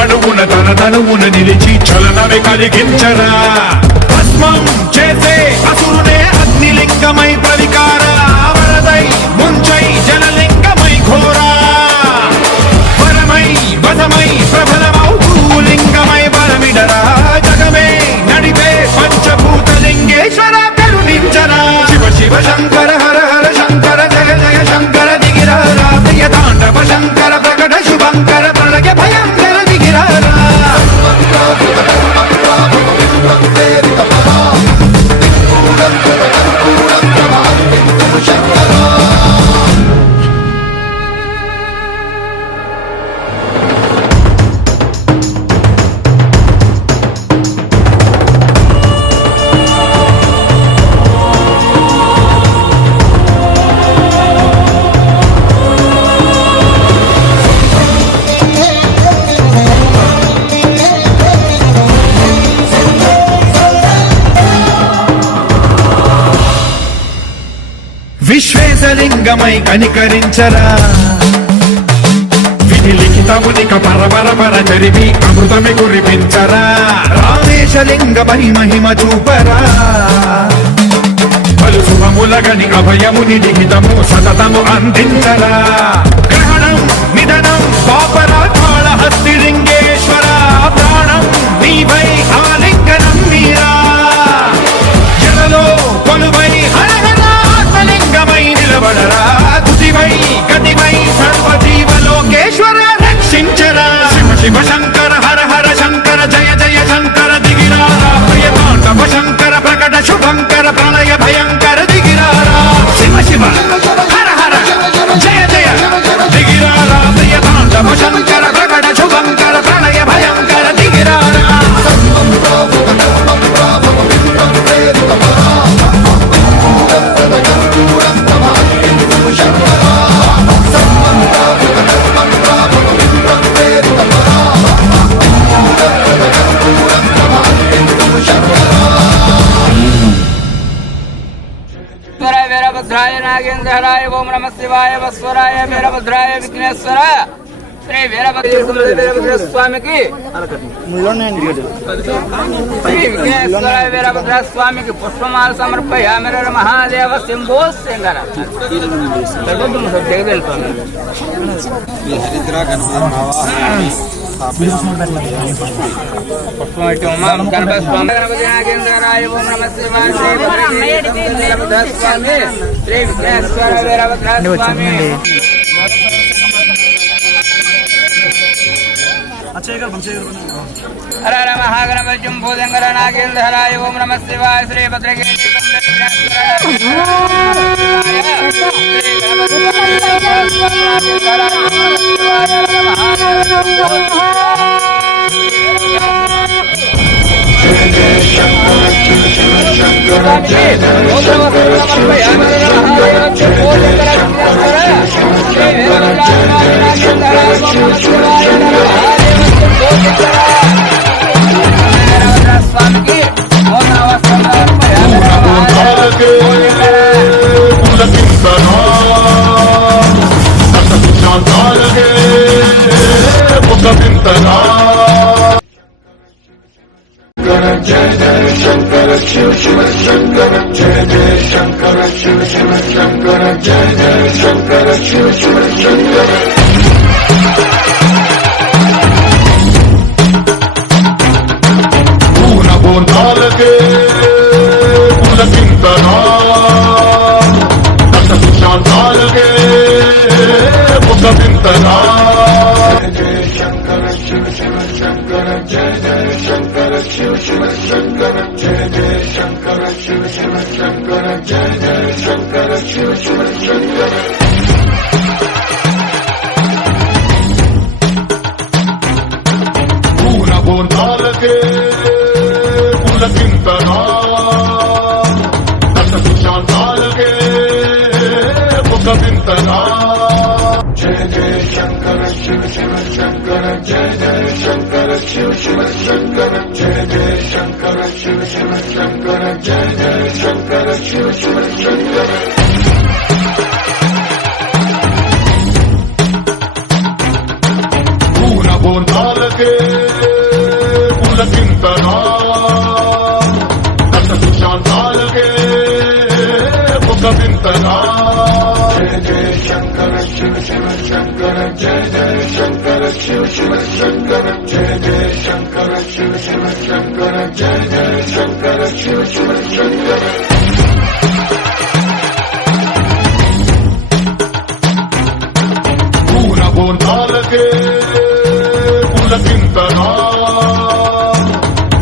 అణువణువున తన తనువున నిలిచి చలనమే కలిగించరా భస్మం చేసే అసురునే అగ్నిలింగమై ప్రవికార వరదై ముంచై జలలింగమై ఘోరా వరమై వదమై ప్రబలమౌ భూలింగమై బలమిడరా జగమే నడిపే పంచభూతలింగేశ్వర కరుణించరా శివ శివ శంకర హర హర శంకర జయ జయ శంకర దిగిరారా ప్రియ తాండవ శంకర ప్రకట శుభంకర ప్రళయ భయంకర దిగిరారా విశ్వేశలింగమై కనికరించరా విధి లిఖితమునిక పరపర చరివి అమృతమి కురిపించరా రామేశలింగమై మహిమ చూపరా పలు శుభములగని అభయముని లిఖితము సతతము అందించరా గ్రహణం నిధనం పాపరా కాళహస్తి లింగేశ్వర ప్రాణం నీవై ఆలింగనం మీరా జలలో కొలువై హరహరాత్మలింగమై నిలబడరా తుదివై గతివై సర్వజీవలోకేశ్వర రక్షించరా శివ శివ శంకర హర హర శంకర జయ జయ శంకర దిగిరారా ప్రియ తాండవ శంకర ప్రకట శుభంకర ప్రళయ భయంకర దిగిరారా శివ శివ హర హర జయ జయ దిగిరారా ప్రియ తాండవ శంకర ప్రకట శుభంకర ప్రళయ భయంకర దిగిరారా వీరభద్రాయ నాగేంద్రహరాయ ఓం నమః శివాయ వస్వరాయ వీరభద్రాయ విఘ్నేశ్వర శ్రీ వీరభద్ర స్వామికి శ్రీ విఘ్నేశ్వర వీరభద్ర స్వామికి పుష్పమాల సమర్పయామి మహాదేవ శంభో శంకర గణపతి స్వామి గణపతి నాగేంద్రరాయ ఓం నమః శివాయ వీరభద్ర స్వామి శ్రీ విఘ్నేశ్వర వీరభద్ర స్వామి హర హర మహాగణపతి జంబోదంగర నాగేంద్రరాయ ఓం నమః శివాయ శ్రీ భద్రగిరి స్వామికి जय जय शंकर शिव शिव शंकर जय जय शंकर शिव शिव शंकर जय जय शंकर शिव शिव शंकर पूर्ण बोंदाल के पुलकिंतना दस शांताल के मुखबिंतना जय शंकर शिव शिव शंकर जय जय शंकर शिव शिव शंकर जय जय शंकर शिव शिव शंकर जय जय शंकर शिव शिव शंकर पूर्ण बोंदाल के पुलकिंतना दस शांताल के मुखबिंतना जय जय शंकर शिव शिव शंकर जय जय शंकर शिव शिव शंकर जय जय शंकर शिव शिव शंकर जय जय शंकर शिव शिव शंकर पूर्ण बोंदाल పూలకే పులకింతనా దశ సుశాంతాలకే ఒక వింతనా జయ జయ శంకర శివ శివ శంకర జయ జయ శంకర శివ శివ శంకర జయ జయ శంకర శివ శివ శంకర జయ జయ శంకర శివ శివ శంకర పూర్ణబోధాలకే పులకింతనా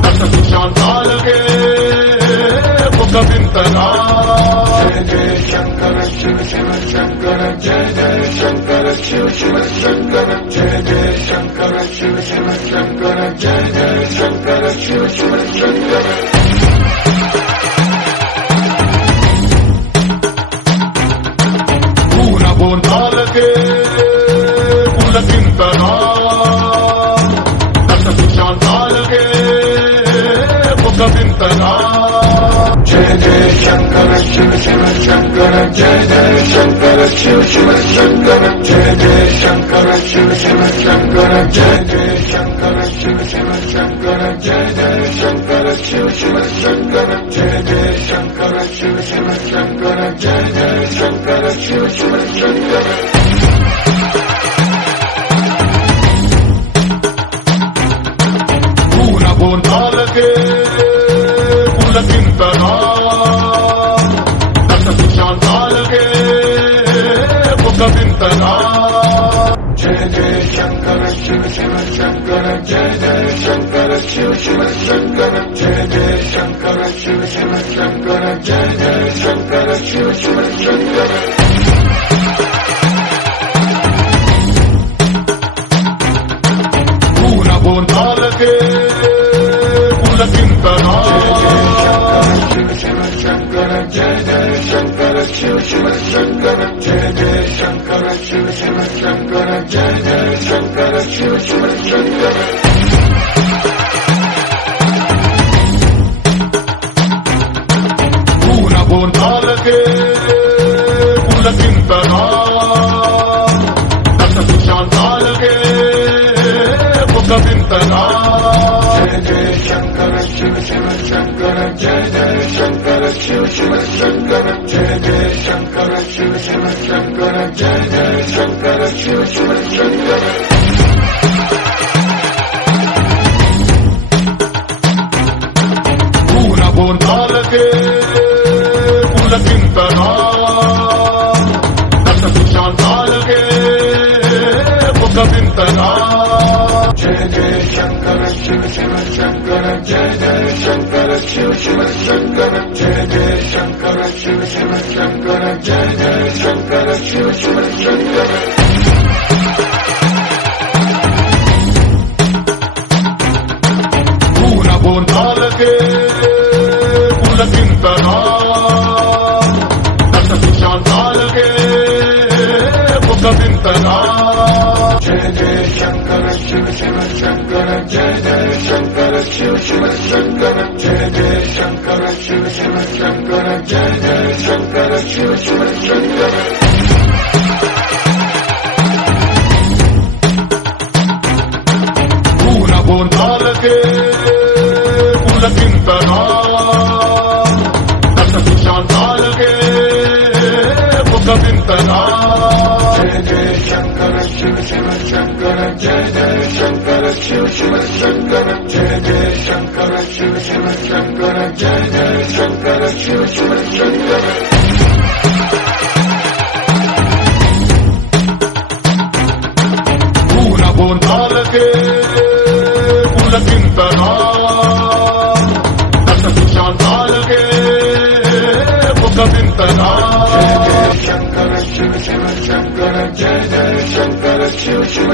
దశ సుశాంతాలకే ఒక వింతనా జయ జయ శంకర శివ శివ శంకర జయ జయ శంకర శివ శివ శంకర జయ జయ శంకర శివ శివ శంకర జయ జయ శంకర శివ శివ శంకర పూర్ణబోధాలకే పులకింతనా దశ సుశాంతాలకే ఒక వింతనా జయ జయ శంకర శివ శివ శంకర జయ జయ శంకర శివ శివ శంకర జయ జయ శంకర శివ శివ శంకర జయ జయ శంకర శివ శివ శంకర జయ జయ శంకర శివ శివ శంకర జయ జయ శంకర శివ శివ శంకర జయ జయ శంకర శివ శివ శంకర పూర్ణబోధాలకే పులకింతనా దశ సుశాంతాలకే ఒక వింతనా జయ జయ శంకర శివ శివ శంకర జయ జయ శంకర శివ శివ శంకర జయ జయ శంకర శివ శివ శంకర జయ జయ శంకర శివ శివ శంకర పూర్ణబోధాలకే పులకింతనా శివ శివ శంకర జయ జయ శంకర శివ శివ శంకర జయ జయ శంకర శివ శివ శంకర జయ జయ శంకర శివ శివ శంకర పూర్ణబోధాలకే పులకింతనా దశ సుశాంతాలకే ఒక వింతనా జయ జయ శంకర శివ శివ శంకర జయ జయ శంకర శివ శివ శంకర జయ జయ శంకర శివ శివ శంకర జయ జయ శంకర శివ శివ శంకర పూర్ణబోధాలకే పులకింతనా దశ సుశాంతాలకే ఒక వింతనా జయ జయ శంకర శివ శివ శంకర జయ జయ శంకర శివ శివ శంకర జయ జయ శంకర శివ శివ శంకర జయ జయ శంకర శివ శివ శంకర పూర్ణబోధాలకే పులకింతనా దశ సుశాంతాలకే ఒక వింతనా జయ జయ శంకర శివ శివ శంకర జయ జయ శంకర శివ శివ శంకర జయ జయ శంకర శివ శివ శంకర జయ జయ శంకర శివ శివ శంకర పూర్ణబోధాలకే పులకింతనా దశ సుశాంతాలకే ఒక వింతనా జయ జయ శంకర శివ శివ శంకర జయ జయ శంకర శివ శివ శంకర జయ జయ శంకర శివ శివ శంకర జయ జయ శంకర శివ శివ శంకర పూర్ణబోధాలకే పులకింతనా దశ సుశాంతాలకే ఒక వింతనా జయ జయ శంకర శివ శివ శంకర జయ జయ శంకర శివ శివ